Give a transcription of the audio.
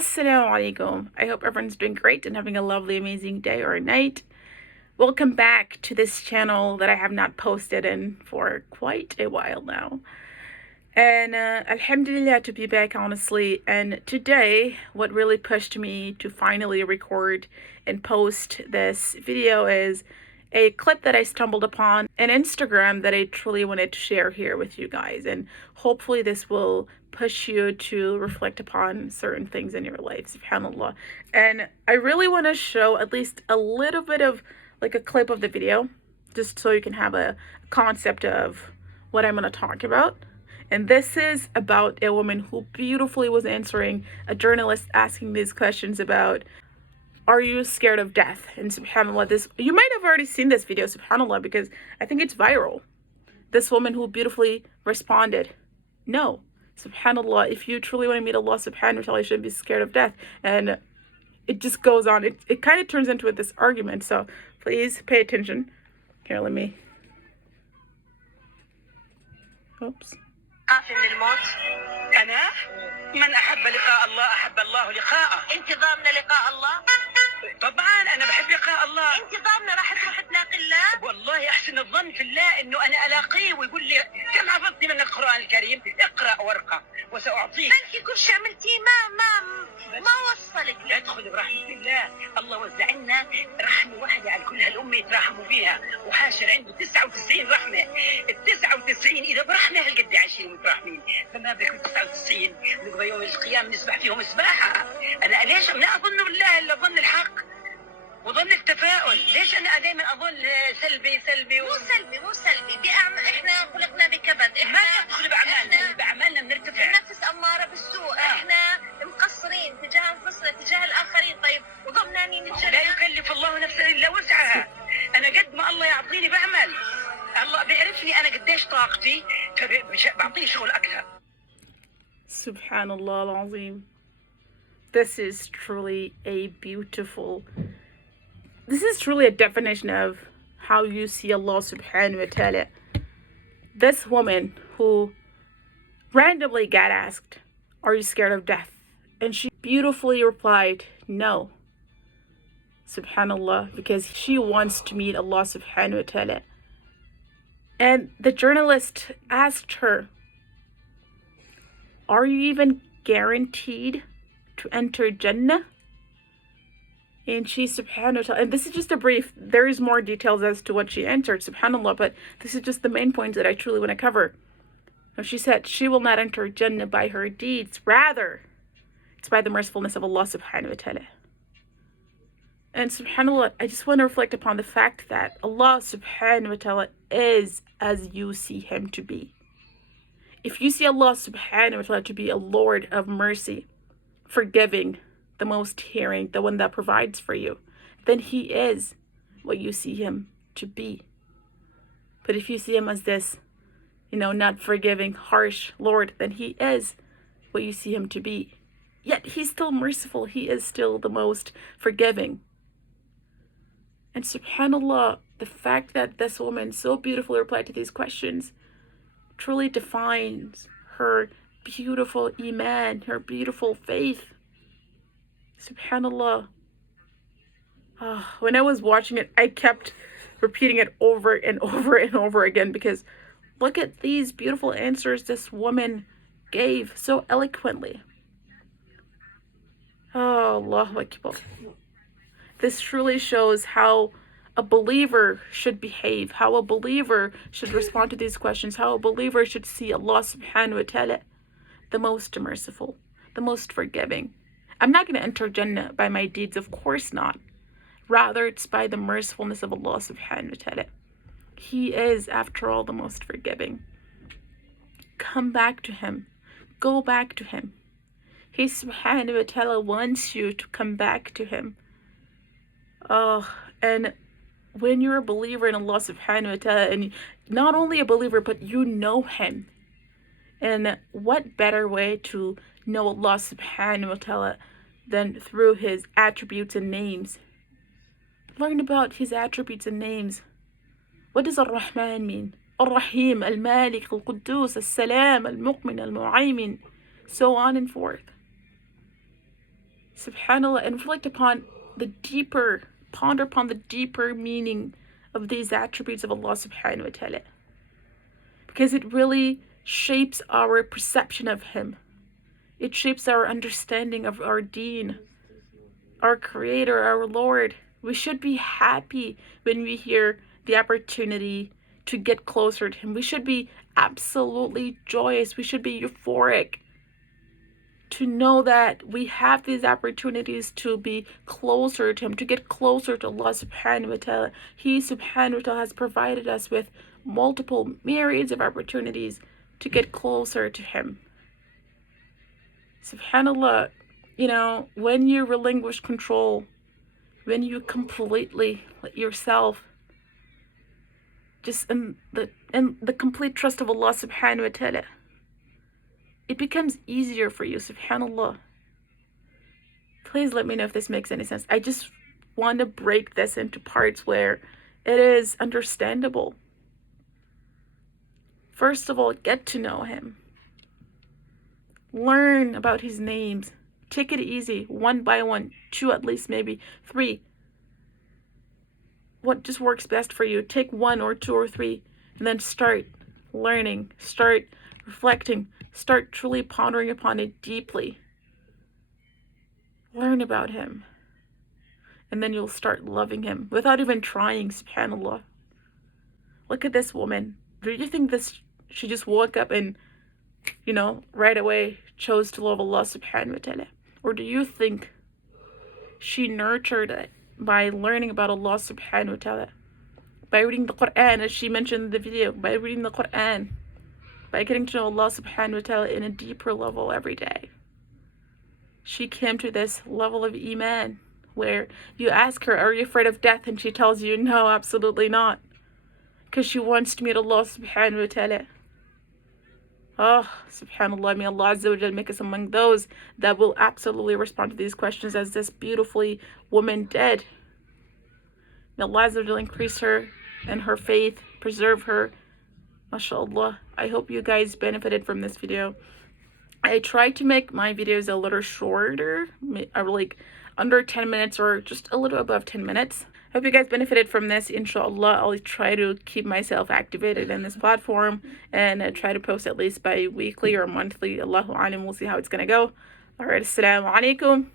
Assalamu alaikum. I hope everyone's doing great and having a lovely, amazing day or night. Welcome back to this channel that I have not posted in for quite a while now. And alhamdulillah to be back, honestly. And today, what really pushed me to finally record and post this video is a clip that I stumbled upon on Instagram that I truly wanted to share here with you guys. And hopefully this will push you to reflect upon certain things in your life, subhanAllah. And I really want to show at least a little bit of like a clip of the video, just so you can have a concept of what I'm going to talk about. And this is about a woman who beautifully was answering a journalist asking these questions about, are you scared of death? And subhanAllah, this, you might have already seen this video, subhanAllah, because I think it's viral. This woman who beautifully responded, no, subhanAllah, if you truly want to meet Allah subhanahu wa ta'ala, you shouldn't be scared of death. And it just goes on. It kind of turns into this argument. So please pay attention. Here, let me. Oops. خاف من الموت؟ أنا؟ من أحب لقاء الله أحب الله لقاءه. أنت ضامنة لقاء الله؟ طبعا أنا بحب لقاء الله. أنت ضامنة راح تروح تلاقي الله؟ والله أحسن الظن في الله إنه أنا ألاقيه ويقول لي كم حفظتي من القرآن الكريم؟ اقرأ ورقة وسأعطيك. بلكي كل شيء عملتيه ما وصلك. ادخل برحمة الله. الله وزع لنا رحمة واحدة على كل هالأمة يتراحموا فيها، وحاشر عنده 99 رحمة. ال 99 إذا برحمة هالقد عايشين متراحمين، فما بالك ال 99 نقضي يوم القيامة نسبح فيهم سباحة. أنا ليش لا أظن بالله إلا ظن الحق وظن التفاؤل؟ ليش أنا دائما أظن سلبي مو سلبي إحنا خلقنا بكبد. إحنا ما ندخل بأعمالنا بنرتفع. النفس أمارة بالسوء. إحنا مقصرين تجاه أنفسنا تجاه الآخرين. طيب وضمنانين الجنة. لا يكلف الله نفسا إلا وسعها. أنا قد ما الله يعطيني بعمل. الله بيعرفني أنا قديش طاقتي، فبعطيني شغل أكثر. Subhanallah al-Azim. This is truly a beautiful, this is truly a definition of how you see Allah subhanahu wa ta'ala. This woman who randomly got asked, are you scared of death? And she beautifully replied, no. Subhanallah, because she wants to meet Allah subhanahu wa ta'ala. And the journalist asked her, are you even guaranteed to enter Jannah? And she, subhanahu wa ta'ala, and this is just a brief, there is more details as to what she answered, subhanallah, but this is just the main points that I truly want to cover. Now, she said she will not enter Jannah by her deeds, rather it's by the mercifulness of Allah subhanahu wa ta'ala. And subhanallah, I just want to reflect upon the fact that Allah subhanahu wa ta'ala is as you see him to be. If you see Allah subhanahu wa ta'ala to be a Lord of mercy, forgiving, the most caring, the one that provides for you, then he is what you see him to be. But if you see him as this, not forgiving, harsh Lord, then he is what you see him to be. Yet he's still merciful. He is still the most forgiving. And subhanallah, the fact that this woman so beautifully replied to these questions truly defines her beautiful Iman, her beautiful faith. Subhanallah. When I was watching it, I kept repeating it over and over and over again, because look at these beautiful answers this woman gave so eloquently. Oh, Allahu Akbar. This truly shows how a believer should behave, how a believer should respond to these questions, how a believer should see Allah subhanahu wa ta'ala, the most merciful, the most forgiving. I'm not going to enter Jannah by my deeds, of course not. Rather, it's by the mercifulness of Allah subhanahu wa ta'ala. He is, after all, the most forgiving. Come back to him. Go back to him. He subhanahu wa ta'ala wants you to come back to him. And when you're a believer in Allah subhanahu wa ta'ala, and not only a believer, but you know him, and what better way to know Allah subhanahu wa ta'ala than through his attributes and names? Learn about his attributes and names. What does Ar-Rahman mean? Ar-Rahim, Al-Malik, Al-Quddus, Al-Salam, Al-Mu'min, Al-Mu'aymin, so on and forth. Subhanallah, and ponder upon the deeper meaning of these attributes of Allah subhanahu wa ta'ala. Because it really shapes our perception of Him. It shapes our understanding of our deen, our Creator, our Lord. We should be happy when we hear the opportunity to get closer to Him. We should be absolutely joyous. We should be euphoric to know that we have these opportunities to be closer to Him, to get closer to Allah subhanahu wa ta'ala. He subhanahu wa ta'ala has provided us with multiple myriads of opportunities to get closer to Him. Subhanallah, when you relinquish control, when you completely let yourself just in the complete trust of Allah subhanahu wa ta'ala, it becomes easier for you, subhanallah. Please let me know if this makes any sense. I just want to break this into parts where it is understandable. First of all, get to know Him. Learn about His names. Take it easy, one by one, 2 at least, maybe 3. What just works best for you. Take 1 or 2 or 3, and then start learning, start reflecting, start truly pondering upon it deeply. Learn about Him. And then you'll start loving Him without even trying, subhanallah. Look at this woman. Do you think she just woke up and, right away chose to love Allah subhanahu wa ta'ala? Or do you think she nurtured it by learning about Allah subhanahu wa ta'ala? By reading the Quran, as she mentioned in the video, by reading the Quran, by getting to know Allah subhanahu wa ta'ala in a deeper level every day. She came to this level of Iman where you ask her, are you afraid of death? And she tells you, no, absolutely not. Because she wants to meet Allah subhanahu wa ta'ala. Oh, subhanallah, may Allah SWT make us among those that will absolutely respond to these questions as this beautifully woman did. May Allah SWT increase her and her faith, preserve her. MashaAllah. I hope you guys benefited from this video. I try to make my videos a little shorter, like under 10 minutes or just a little above 10 minutes. I hope you guys benefited from this. Inshallah, I'll try to keep myself activated in this platform and try to post at least bi-weekly or monthly. Allahu alam, we'll see how it's going to go. Alright, assalamu alaikum.